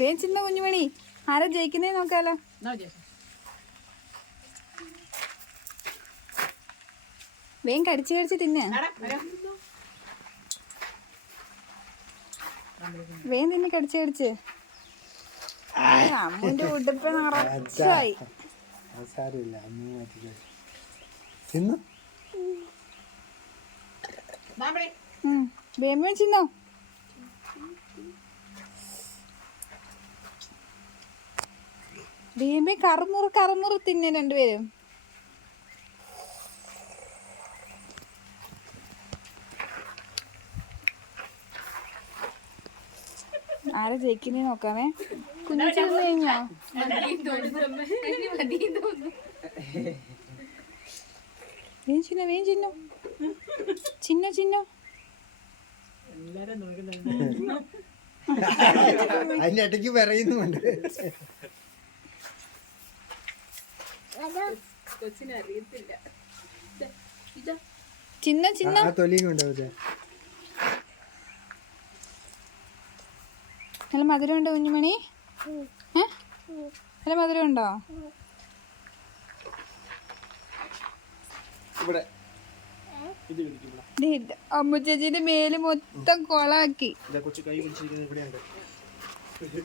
വേഗം ചിന്ന കുഞ്ഞുമണി, ആരാ ജയിക്കുന്നേ നോക്കാലോ. വേഗം കടിച്ച് കടിച്ച് തിന്നെ. വേഗം തിന്നെ കടിച്ച് കടിച്ച്. അമ്മൂന്റെ ഉടുപ്പ് നിറച്ചായി. വേഗം ചിന്നോ. വേഗം കറുമുറു കറുമുറു തിന്നെ രണ്ടുപേരും. ആരെ ജയിക്കുന്നേ നോക്കാമേ. കുഞ്ഞു ചെന്ന് കഴിഞ്ഞോ? വേഗം ചിന്ന, വേഗം ചിന്നു. ചിന്ന ചിന്ന. അതിന്റെ ഇടയ്ക്ക് പറയുന്നുണ്ട്. ചിന്ന ചിന്ന. തൊലിയും കൊണ്ടുപോകും. നല്ല മധുരം ഉണ്ടോ കുഞ്ഞുമണി? നല്ല മധുരം ഉണ്ടോ? അമ്മ ചേച്ചിന്റെ മേല് മൊത്തം കൊളാക്കി.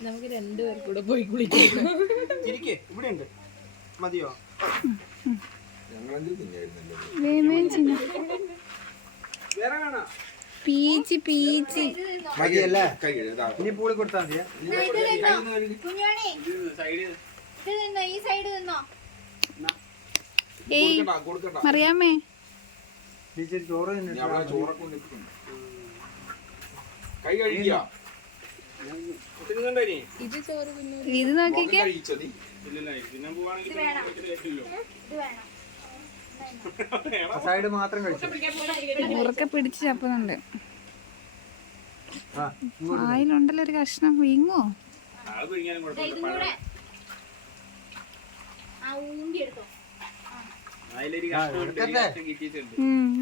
നമുക്ക് രണ്ടുപേർക്കും കൂടെ പോയി കുളിക്കാം. മതിയോ? പീച്ചി പീച്ചി മതിയല്ലേ? ഇനി പൂളി കൊടുത്താൽ മതിയാ. ഏയ് മറിയാമ്മേ, ചോറ് ഇത് നോക്കിക്കേ. സൈഡ് മാത്രം കഴിച്ചു. ഉറക്കെ പിടിച്ച് ചപ്പുന്നുണ്ട്. ആയിലുണ്ടല്ലോ ഒരു കഷ്ണം. വീങ്ങോ?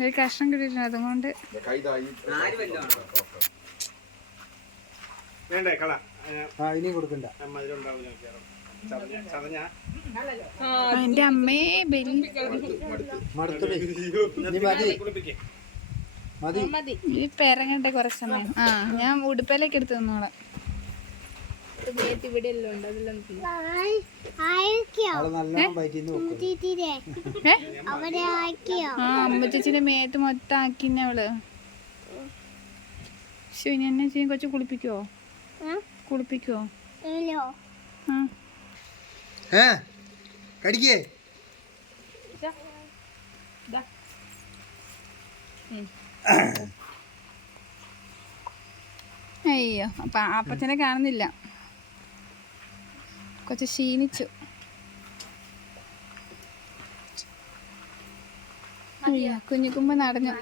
ഒരു കഷ്ണം കിട്ടിയിട്ടുണ്ട്. അതുകൊണ്ട് ഇനി കൊടുക്കണ്ട. എന്റെ അമ്മേ ബലി പെരങ്ങട്ടെ കുറെ സമയം. ഞാൻ ഉടുപ്പയിലേക്ക് എടുത്ത് തന്നോളാം. അമ്മച്ചേച്ചിന്റെ മേത്ത് മൊത്തം ആക്കിന്നെ അവള്. ശരി, എന്നെ ചെയ്യും. കൊച്ചു കുളിപ്പിക്കുവോ? കുളിപ്പിക്കുവോ? കടിക്കേ. അയ്യോ, അപ്പൊ അപ്പച്ചനെ കാണുന്നില്ല. കൊച്ചു ക്ഷീണിച്ചു. അയ്യോ, കുഞ്ഞിക്കുമ്പോ നടഞ്ഞു.